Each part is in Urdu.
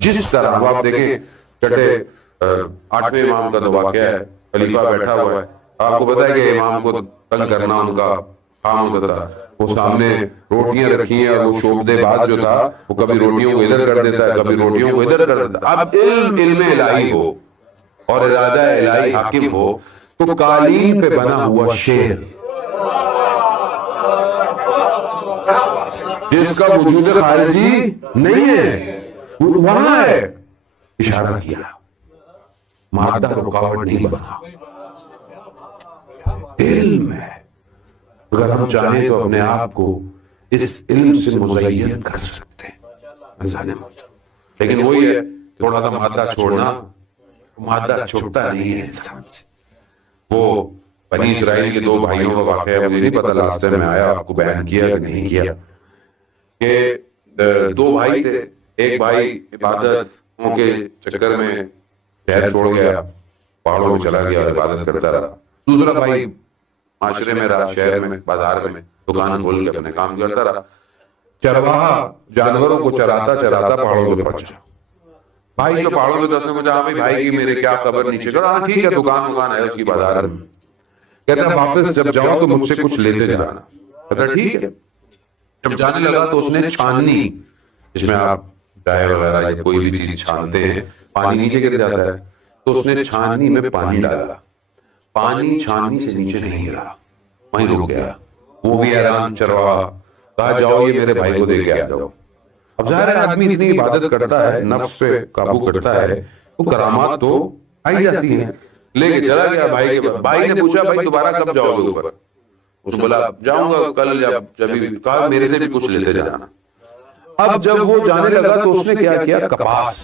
جس طرح وہ آپ دیکھیں چھٹے 8ویں امام کا تو واقعہ ہے، خلیفہ بیٹھا ہوا ہے، آپ کو پتا ہے کہ امام کو تنگ کرنا ان کا کام ہوتا تھا، وہ سامنے روٹیاں رکھی ہیں اور وہ شعبدے باز جو تھا وہ کبھی روٹیوں کو ادھر کر دیتا ہے، کبھی روٹیوں کو ادھر کر دیتا ہے۔ اب علم الہی ہو اور ارادہ الہی حاکم ہو تو قالین پہ بنا ہوا شیر جس کا وجود خارجی نہیں ہے وہ وہاں ہے، اشارہ کیا، مادہ رکاوٹ نہیں بنا، علم ہے۔ اگر ہم چاہیں تو اپنے آپ کو اس علم سے مزین کر سکتے ہیں، لیکن وہی ہے تھوڑا سا مادہ چھوڑنا، مادہ چھوڑتا نہیں ہے انسان سے۔ وہ بنی اسرائیل کے 2 بھائیوں کا واقعہ ہے، مجھے نہیں پتا لاسٹ ٹائم میں آیا آپ کو بیان کیا کہ نہیں کیا، کہ 2 بھائی تھے، ایک بھائی عبادتوں کے چکر میں شہر چھوڑ گیا، پہاڑوں میں چلا گیا اور عبادت کرتا رہا، دوسرا بھائی معاشرے میں رہا، شہر میں، بازار میں دکان کھول کے اپنے کام کرتا رہا، چرواہا جانوروں کو چراتا چراتا پہاڑوں پہ پہنچا، بھائی جو پہاڑوں پہ دسنے کو جہاں بھائی کی میرے کیا خبر نیچے کرا، ہاں ٹھیک ہے دکان ہے اس کی بازار میں، کہتا ہے واپس جب جاؤ تو مجھ سے کچھ لیتے جانا، کہتا ٹھیک ہے۔ جب جانے لگا تو اس نے چھاننی، جس میں آپ چائے وغیرہ یا کوئی بھی چیز چھانتے ہیں پانی نیچے گر جاتا ہے، تو اس نے چھاننی میں پانی ڈالا، پانی چھاننی سے نیچے نہیں گرا، وہیں رک گیا، وہ بھی حیران چرواہا، کہا جاؤ یہ میرے بھائی کو دے کے آ جاؤ۔ اب ظاہر ہے آدمی اتنی عبادت کرتا ہے، نفس پہ قابو کرتا ہے، وہ کرامات تو آئی جاتی ہیں، لے کے چلا گیا بھائی کے، بھائی نے پوچھا بھائی دوبارہ کب جاؤ گے اوپر؟ اس نے بولا جاؤں گا کل، جب کہا میرے سے بھی کچھ لیتے جانا۔ اب جب وہ جانے لگا تو اس نے کیا کیا، کپاس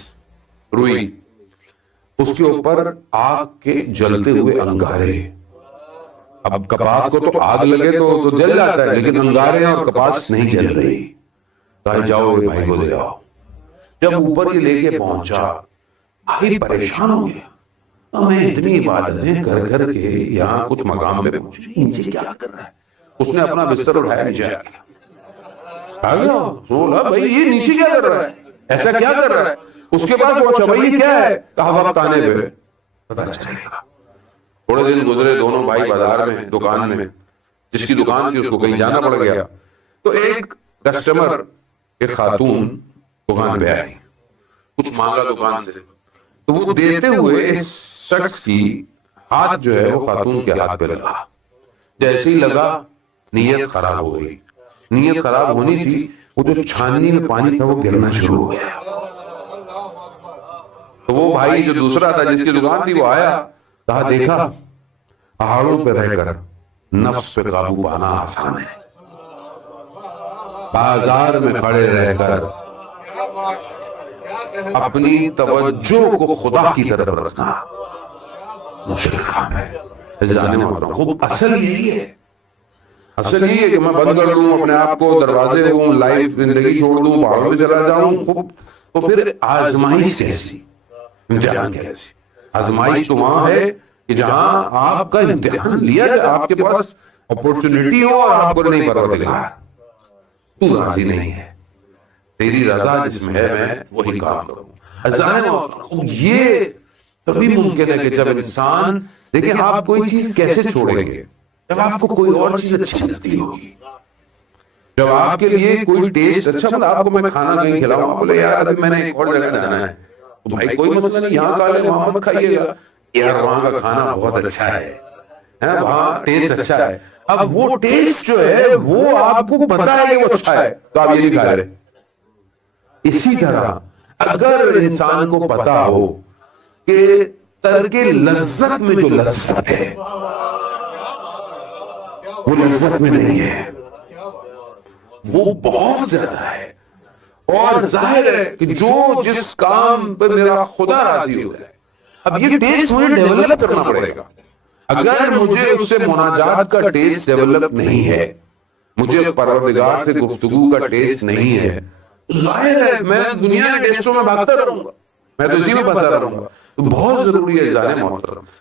روئی، اس کے اوپر آگ کے جلتے ہوئے انگارے، اب کپاس کو تو آگ لگے تو جل جاتا ہے، لیکن انگارے اور کپاس نہیں جل رہی، کہا جاؤ یہ بھائی کو لے آؤ۔ جب اوپر یہ لے کے پہنچا بھائی پریشان ہو گیا، میں اتنی عبادتیں کر کر کے یہاں کچھ مقام پہ پہنچی، نیچے کیا کر رہا ہے؟ اس نے اپنا بستر اٹھایا، نیچے آ گیا، بولا بھائی یہ نیچے کیا کر رہا ہے، ایسا کیا کر رہا ہے؟ اس کے بعد پوچھا بھائی یہ کیا ہے؟ کہا وقت آنے پہ پتہ چلے گا۔ تھوڑے دن گزرے، دونوں بھائی بازار میں دکان میں، جس کی دکان تھی اس کو کہیں جانا پڑ گیا، تو ایک کسٹمر، ایک خاتون دکان پہ آئی، کچھ مانگا دکان سے، تو وہ دیتے ہوئے اس شخص کی ہاتھ جو ہے وہ خاتون کے ہاتھ پہ لگا، جیسے ہی لگا نیت خراب ہو گئی، نیت خراب ہونی تھی، وہ جو چھاننی میں پانی تھا وہ گرنا شروع ہو گیا۔ تو وہ بھائی جو دوسرا تھا جس کی دکان تھی وہ آیا، کہا دیکھا پہاڑوں پہ رہ کر نفس پہ قابو پانا آسان ہے، بازار میں کھڑے رہ کر اپنی توجہ کو خدا کی طرف رکھنا مشکل کام ہے۔ جانے محترم خوب اصل یہی ہے، اصل یہ ہے کہ میں بند کر لوں اپنے آپ کو، دروازے ہوں، لائف زندگی چھوڑ دوں، پہاڑوں پہ چلا جاؤں، خوب تو پھر آزمائش کیسی، امتحان کیسی؟ آزمائش تو وہاں ہے کہ جہاں آپ کا امتحان لیا جائے، آپ کے پاس اپورچونٹی ہو اور آپ کو نہیں پروردگار تو راضی نہیں ہے، تیری رضا جس میں ہے میں وہی کام کروں۔ یہ تبھی ممکن ہے کہ جب انسان، دیکھیں آپ کوئی چیز کیسے چھوڑیں گے؟ جب آپ کو کوئی اور چیز اچھی لگتی ہوگی، جب آپ کے لیے کوئی ٹیسٹ اچھا، مطلب آپ کو میں کھانا کہیں کھلاؤں، بولے یار ابھی میں نے ایک اور جگہ جانا ہے، تو بھائی کوئی مسئلہ نہیں، یہاں کھا لیں وہاں مت کھائیے گا، یار وہاں کا کھانا بہت اچھا ہے، وہاں ٹیسٹ اچھا ہے۔ اب وہ ٹیسٹ جو ہے وہ آپ کو پتا ہے کہ وہ اچھا ہے تو آپ یہ نہیں کھا رہے۔ اسی طرح اگر انسان کو پتا ہو کہ ترک لذت میں جو لذت ہے وہ لذت میں نہیں ہے، وہ بہت زیادہ ہے، اور ظاہر ہے کہ جو جس کام پہ میرا خدا راضی ہو جائے، اب یہ ٹیسٹ مجھے ڈیولپ کرنا پڑے گا۔ اگر مجھے اس سے مناجات کا ٹیسٹ ڈیولپ نہیں ہے، مجھے پروردگار سے گفتگو کا ٹیسٹ نہیں ہے، ظاہر ہے میں دنیا کے ٹیسٹوں میں بھاگتا رہوں گا، میں تو اسی میں پھنسا رہوں گا۔ تو بہت ضروری ہے جانے محترم